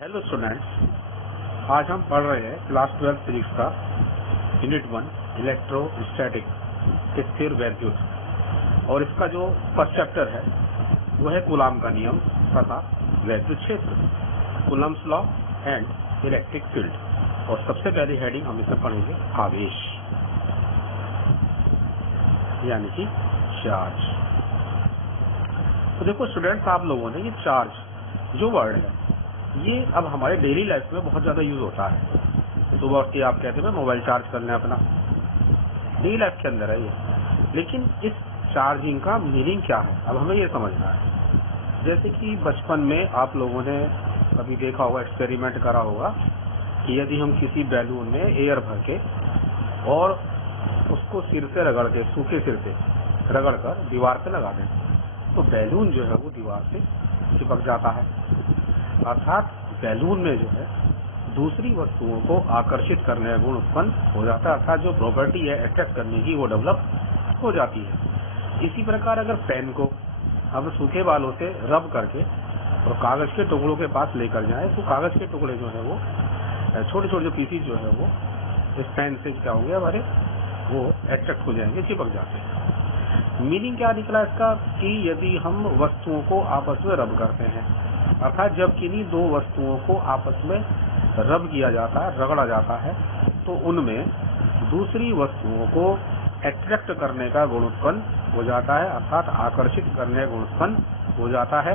Hello students, आज हम पढ़ रहे हैं क्लास 12 फिजिक्स का यूनिट 1 इलेक्ट्रोस्टैटिक स्थिर वैद्युत और इसका जो फर्स्ट चैप्टर है वो है कूलाम का नियम तथा वैद्युत क्षेत्र, Coulomb's law and electric field. और सबसे पहली हेडिंग हम इसमें पढ़ेंगे आवेश यानी कि चार्ज। तो देखो स्टूडेंट्स, आप लोगों ने ये चार्ज जो वर्ड है ये अब हमारे डेली लाइफ में बहुत ज्यादा यूज होता है। सुबह उठ के आप कहते हैं मोबाइल चार्ज कर लें अपना, डेली लाइफ के अंदर है ये। लेकिन इस चार्जिंग का मीनिंग क्या है, अब हमें ये समझना है। जैसे कि बचपन में आप लोगों ने कभी देखा होगा, एक्सपेरिमेंट करा होगा कि यदि हम किसी बैलून में एयर भर के और उसको सिर से रगड़ के, सूखे सिर से रगड़ कर दीवार पे लगा दें तो बैलून जो है वो दीवार से चिपक जाता है। अर्थात बैलून में जो है दूसरी वस्तुओं को आकर्षित करने का गुण उत्पन्न हो जाता है, अर्थात जो प्रॉपर्टी है अट्रैक्ट करने की वो डेवलप हो जाती है। इसी प्रकार अगर पेन को हम सूखे बालों से रब करके और कागज के टुकड़ों के पास लेकर जाएं तो कागज के टुकड़े जो है वो छोटे छोटे जो पीसीज जो है वो इस पेन से क्या होंगे हमारे, वो अट्रैक्ट हो जाएंगे, चिपक जाते हैं। मीनिंग क्या निकला इसका कि यदि हम वस्तुओं को आपस में रब करते हैं, अर्थात जब किन्हीं दो वस्तुओं को आपस में रब किया जाता है, रगड़ा जाता है, तो उनमें दूसरी वस्तुओं को अट्रैक्ट करने का गुण उत्पन्न हो जाता है, अर्थात आकर्षित करने का गुण उत्पन्न हो जाता है।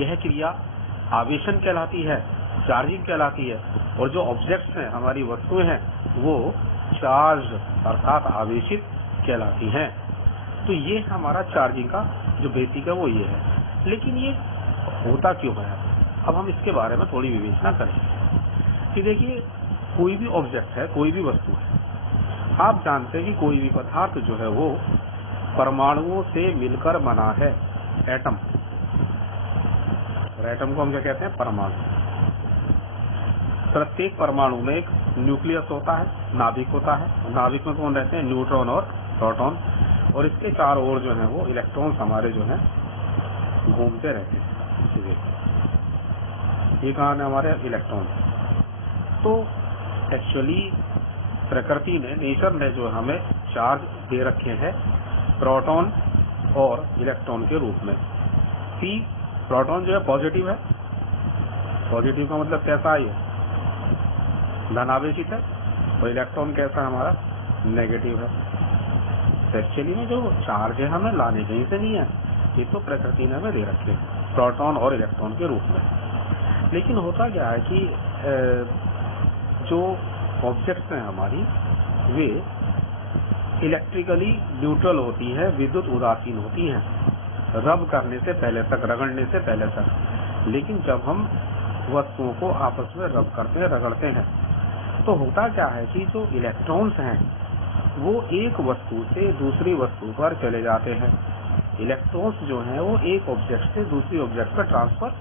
यह क्रिया आवेशन कहलाती है, चार्जिंग कहलाती है। और जो ऑब्जेक्ट्स हैं, हमारी वस्तुएं हैं, वो चार्ज अर्थात आवेशित कहलाती हैं। तो ये हमारा चार्जिंग का जो बेसिक है वो ये है। लेकिन ये होता क्यों है, अब हम इसके बारे में थोड़ी विवेचना करेंगे कि देखिए, कोई भी ऑब्जेक्ट है, कोई भी वस्तु है, आप जानते हैं कि कोई भी पदार्थ जो है वो परमाणुओं से मिलकर बना है, एटम। और एटम को हम क्या कहते हैं, परमाणु। प्रत्येक परमाणु में एक न्यूक्लियस होता है, नाभिक होता है। नाभिक में कौन रहते हैं, न्यूट्रॉन और प्रोटॉन। और इसके चारों ओर जो है वो इलेक्ट्रॉन्स हमारे जो है घूमते रहते हैं। ये कहाँ है हमारे इलेक्ट्रॉन। तो एक्चुअली प्रकृति ने, नेचर ने जो हमें चार्ज दे रखे हैं प्रोटॉन और इलेक्ट्रॉन के रूप में। पी प्रोटॉन जो है पॉजिटिव है, पॉजिटिव का मतलब कैसा है, धनावेशित है। और इलेक्ट्रॉन कैसा है हमारा, नेगेटिव है। एक्चुअली में जो चार्ज है हमें लाने कहीं से नहीं है, ये तो प्रकृति ने हमें दे रखे हैं प्रोटॉन और इलेक्ट्रॉन के रूप में। लेकिन होता क्या है कि जो ऑब्जेक्ट्स हैं हमारी, वे इलेक्ट्रिकली न्यूट्रल होती हैं, विद्युत उदासीन होती हैं रब करने से पहले तक, रगड़ने से पहले तक। लेकिन जब हम वस्तुओं को आपस में रब करते हैं, रगड़ते हैं, तो होता क्या है कि जो इलेक्ट्रॉन्स हैं वो एक वस्तु से दूसरी वस्तु पर चले जाते हैं। इलेक्ट्रॉन्स जो हैं वो एक ऑब्जेक्ट से दूसरी ऑब्जेक्ट पर ट्रांसफर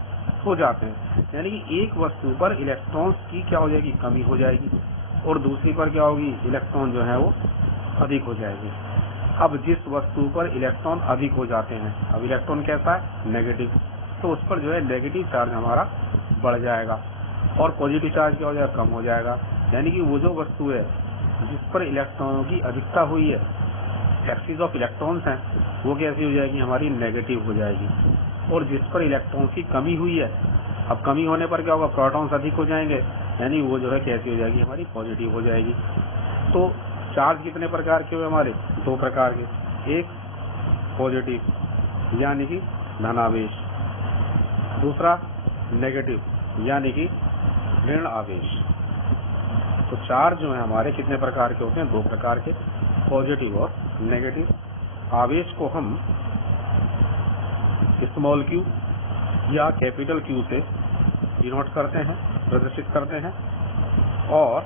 हो जाते हैं। यानी कि एक वस्तु पर इलेक्ट्रॉन्स की क्या हो जाएगी, कमी हो जाएगी, और दूसरी पर क्या होगी, इलेक्ट्रॉन जो है वो अधिक हो जाएगी। अब जिस वस्तु पर इलेक्ट्रॉन अधिक हो जाते हैं, अब इलेक्ट्रॉन कैसा है, नेगेटिव, तो उस पर जो है नेगेटिव चार्ज हमारा बढ़ जाएगा और पॉजिटिव चार्ज क्या हो जाएगा, कम हो जाएगा। यानी कि वो जो वस्तु है जिस पर इलेक्ट्रॉनों की अधिकता हुई है, एक्सिस ऑफ इलेक्ट्रॉन्स हैं, वो कैसी हो जाएगी, हमारी नेगेटिव हो जाएगी। और जिस पर इलेक्ट्रॉन की कमी हुई है, अब कमी होने पर क्या होगा, प्रोटॉन्स अधिक हो जाएंगे, यानी वो जो है कैसी हो जाएगी, हमारी पॉजिटिव हो जाएगी। तो चार्ज कितने प्रकार के हुए हमारे, दो प्रकार के, एक पॉजिटिव यानी कि धनावेश, दूसरा नेगेटिव यानी कि ऋण आवेश। तो चार्ज जो है हमारे कितने प्रकार के होते हैं, दो प्रकार के, पॉजिटिव और नेगेटिव। आवेश को हम स्मॉल क्यू या कैपिटल क्यू से डिनोट करते हैं, प्रदर्शित करते हैं। और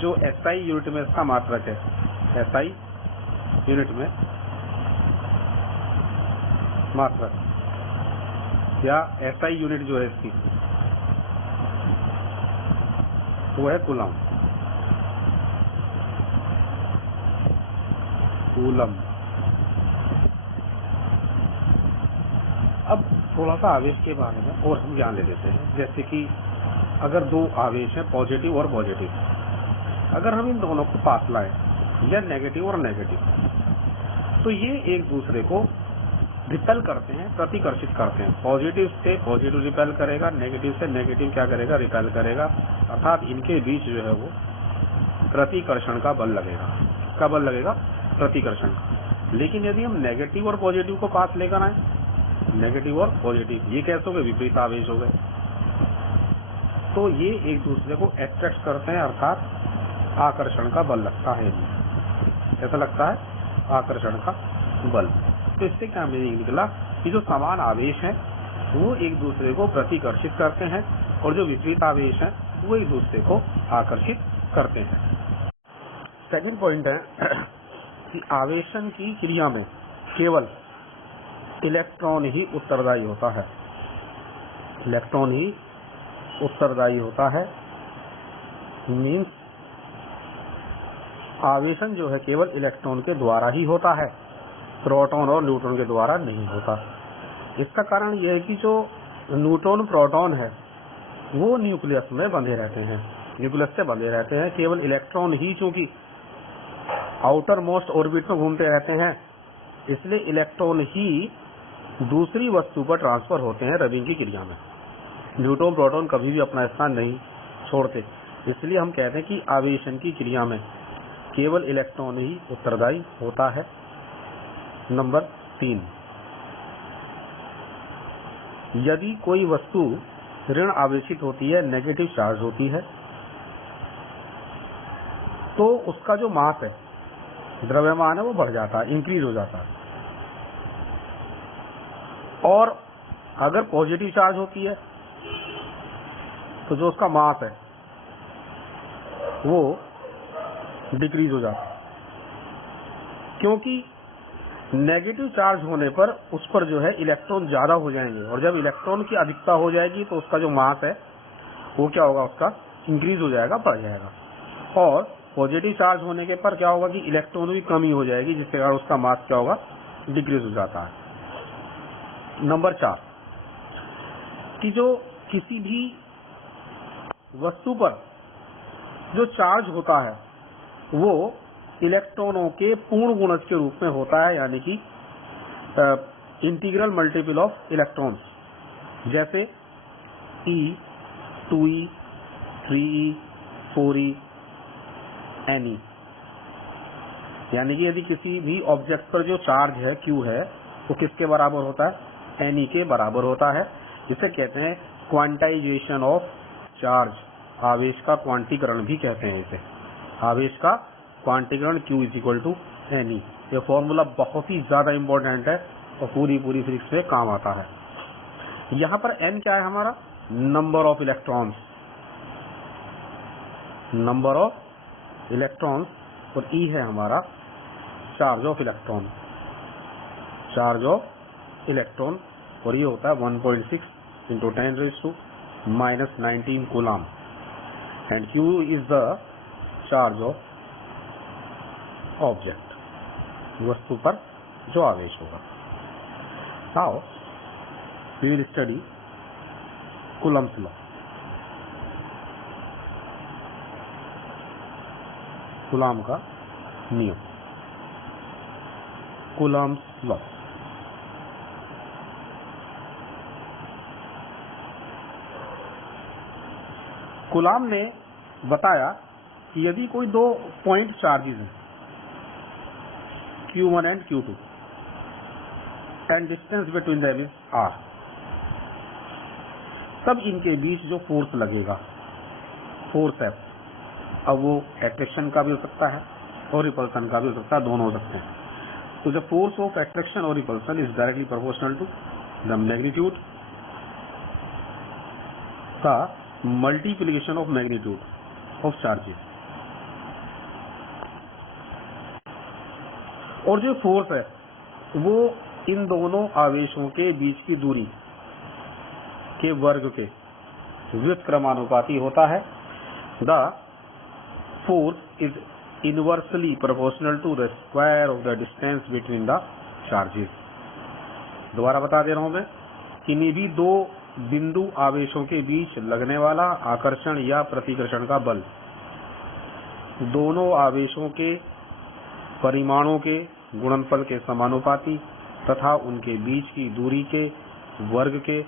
जो एसआई यूनिट में इसका मात्रक है, एसआई यूनिट में मात्रक या एसआई यूनिट जो है इसकी, वो है कूलम। कूलम। अब थोड़ा सा आवेश के बारे में और हम ज्ञान ले लेते हैं। जैसे कि अगर दो आवेश है पॉजिटिव और पॉजिटिव, अगर हम इन दोनों को पास लाएं या नेगेटिव और नेगेटिव, तो ये एक दूसरे को रिपेल करते हैं, प्रतिकर्षित करते हैं। पॉजिटिव से पॉजिटिव रिपेल करेगा, नेगेटिव से नेगेटिव क्या करेगा, रिपेल करेगा। अर्थात इनके बीच जो है वो प्रतिकर्षण का बल लगेगा। क्या बल लगेगा? प्रतिकर्षण का। लेकिन यदि हम नेगेटिव और पॉजिटिव को पास लेकर आए, नेगेटिव और पॉजिटिव, ये कैसे हो गए? विपरीत आवेश हो गए। तो ये एक दूसरे को अट्रैक्ट करते हैं, अर्थात आकर्षण का बल लगता है। कैसा लगता है? आकर्षण का बल। तो इससे क्या मीनिंग निकला कि जो समान आवेश है वो एक दूसरे को प्रतिकर्षित करते हैं और जो विपरीत आवेश है वो एक दूसरे को आकर्षित करते हैं। सेकंड पॉइंट है कि आवेशन की क्रिया में केवल इलेक्ट्रॉन ही उत्तरदायी होता है। इलेक्ट्रॉन ही उत्तरदायी होता है। मीन्स आवेशन जो है केवल इलेक्ट्रॉन के द्वारा ही होता है, प्रोटॉन और न्यूट्रॉन के द्वारा नहीं होता। इसका कारण यह है कि जो न्यूट्रॉन प्रोटॉन है वो न्यूक्लियस में बंधे रहते हैं, न्यूक्लियस से बंधे रहते हैं। केवल इलेक्ट्रॉन ही चूंकि आउटर मोस्ट ऑर्बिट में घूमते रहते हैं, इसलिए इलेक्ट्रॉन ही दूसरी वस्तु पर ट्रांसफर होते हैं रबिंग की क्रिया में। न्यूट्रॉन प्रोटॉन कभी भी अपना स्थान नहीं छोड़ते। इसलिए हम कहते हैं कि आवेशन की क्रिया में केवल इलेक्ट्रॉन ही उत्तरदायी होता है। नंबर 3, यदि कोई वस्तु ऋण आवेशित होती है, नेगेटिव चार्ज होती है, तो उसका जो मास है, द्रव्यमान है, वो बढ़ जाता है, इंक्रीज हो जाता है। और अगर पॉजिटिव चार्ज होती है तो जो उसका मास है वो डिक्रीज हो जाता है, क्योंकि नेगेटिव चार्ज होने पर उस पर जो है इलेक्ट्रॉन ज्यादा हो जाएंगे, और जब इलेक्ट्रॉन की अधिकता हो जाएगी तो उसका जो मास है वो क्या होगा, उसका इंक्रीज हो जाएगा, बढ़ जाएगा। और पॉजिटिव चार्ज होने के पर क्या होगा कि इलेक्ट्रॉन की कमी हो जाएगी, जिसके कारण उसका मास क्या होगा, डिक्रीज हो जाता है। नंबर 4, कि जो किसी भी वस्तु पर जो चार्ज होता है वो इलेक्ट्रॉनों के पूर्ण गुणज के रूप में होता है, यानी कि इंटीग्रल मल्टीपल ऑफ इलेक्ट्रॉन्स, जैसे E, 2E, 3E, 4E, Ne। यानी कि यदि किसी भी ऑब्जेक्ट पर जो चार्ज है Q है वो किसके बराबर होता है, Ne के बराबर होता है। जिसे कहते हैं क्वांटाइजेशन ऑफ चार्ज, आवेश का क्वांटीकरण भी कहते हैं इसे, आवेश का क्वांटीकरण Q = Ne। ये फॉर्मूला बहुत ही ज्यादा इंपॉर्टेंट है और पूरी फिजिक्स में काम आता है। यहाँ पर N क्या है हमारा, number of electrons, number of electrons, और E है हमारा charge of electron, charge of electron, और ये होता है 1.6 × 10⁻⁻19 coulomb. And Q is the charge of object, वस्तु पर जो आवेश होगा। Now we will study Coulomb's law. Coulomb का नियम, कूलम्स लॉ। कूलम ने बताया कि यदि कोई दो पॉइंट चार्जेस हैं Q1 and Q2 and distance between them is R, तब इनके बीच जो फोर्स लगेगा, फोर्स है, अब वो एट्रैक्शन का भी हो सकता है और रिपल्सन का भी हो सकता है, दोनों हो सकते हैं। तो द फोर्स ऑफ एट्रैक्शन और repulsion is directly proportional to the magnitude, the multiplication of magnitude of charges. और जो फोर्स है वो इन दोनों आवेशों के बीच की दूरी के वर्ग के व्युत्क्रमानुपाती होता है। The force is inversely proportional to the square of the distance between the charges. दोबारा बता दे रहा हूं मैं, किन्हीं भी दो बिंदु आवेशों के बीच लगने वाला आकर्षण या प्रतिकर्षण का बल दोनों आवेशों के परिमाणों के गुणनफल के समानुपाती तथा उनके बीच की दूरी के वर्ग के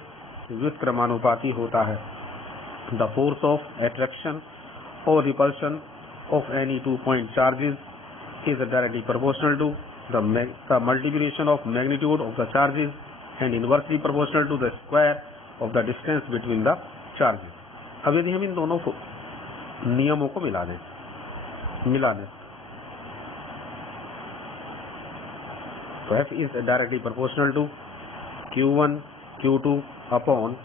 व्युत्क्रमानुपाती होता है। द फोर्स ऑफ अट्रैक्शन और repulsion of any 2 point charges is directly proportional to the multiplication of magnitude of the charges and inversely proportional to the square of the distance between the charges। अब यदि हम इन दोनों को नियमों को मिला दें तो F is directly proportional to Q1 Q2 upon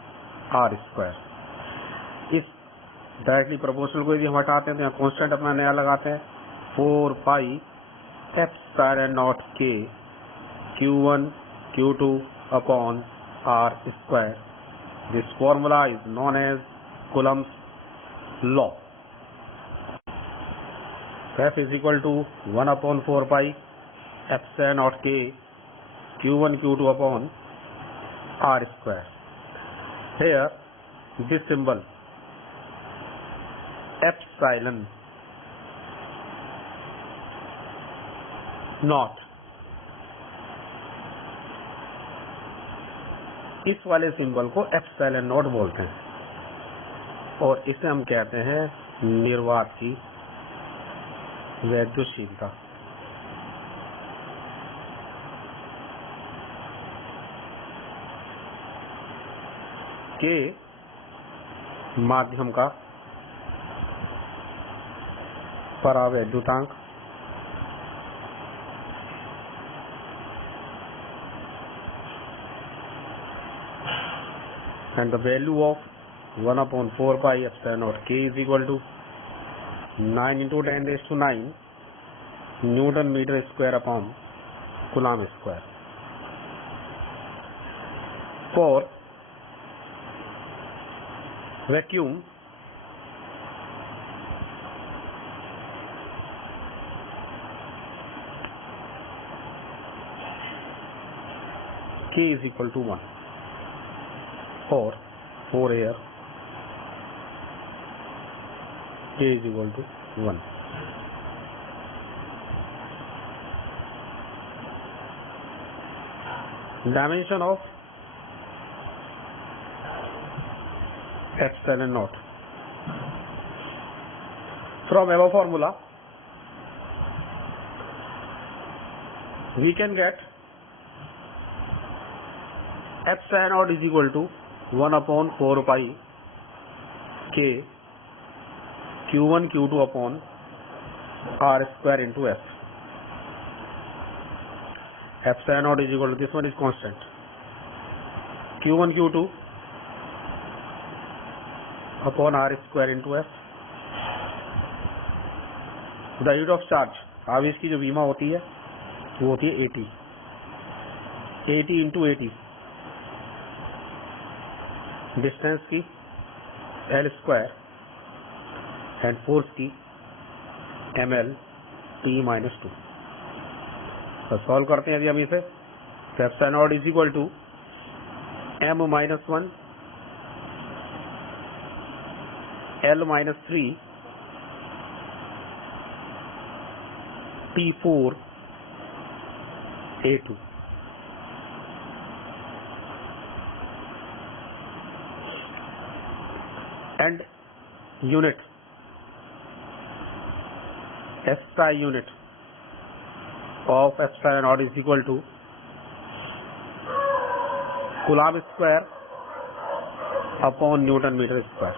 R square। इस डायरेक्टली प्रोपोर्शनल को यदि हम हटाते हैं तो यहाँ कांस्टेंट अपना नया लगाते हैं 4 पाई एप्सिलॉन नॉट के Q1 Q2 upon R square. This formula is known as Coulomb's law. F is equal to 1 upon 4 pi epsilon nought के Q1 Q2 upon R square। Here this symbol epsilon nought, इस वाले symbol को epsilon not बोलते हैं और इसे हम कहते हैं निर्वात की वैद्युतशीलता। के माध्यम का परावैद्युतांक and the value of 1 upon 4 pi epsilon naught k is equal to 9 into 10 raised to 9 Newton meter square upon Coulomb square। For vacuum K is equal to 1 or for air K is equal to 1। Dimension of epsilon naught from above formula we can get epsilon naught is equal to 1 upon 4 pi k Q1 Q2 upon R square into S। Epsilon naught is equal to, this one is constant, Q1 Q2 upon R square into S। The unit of charge, आवेश की जो विमा होती है वो होती है 80 into 80, distance की L स्क्वायर एंड फोर्स की ml t minus 2। तो सॉल्व करते हैं यदि हम इसे, epsilon nought is equal to m minus 1 L minus 3 T4 A2। and unit SI unit of epsilon naught is equal to Coulomb square upon Newton meter square।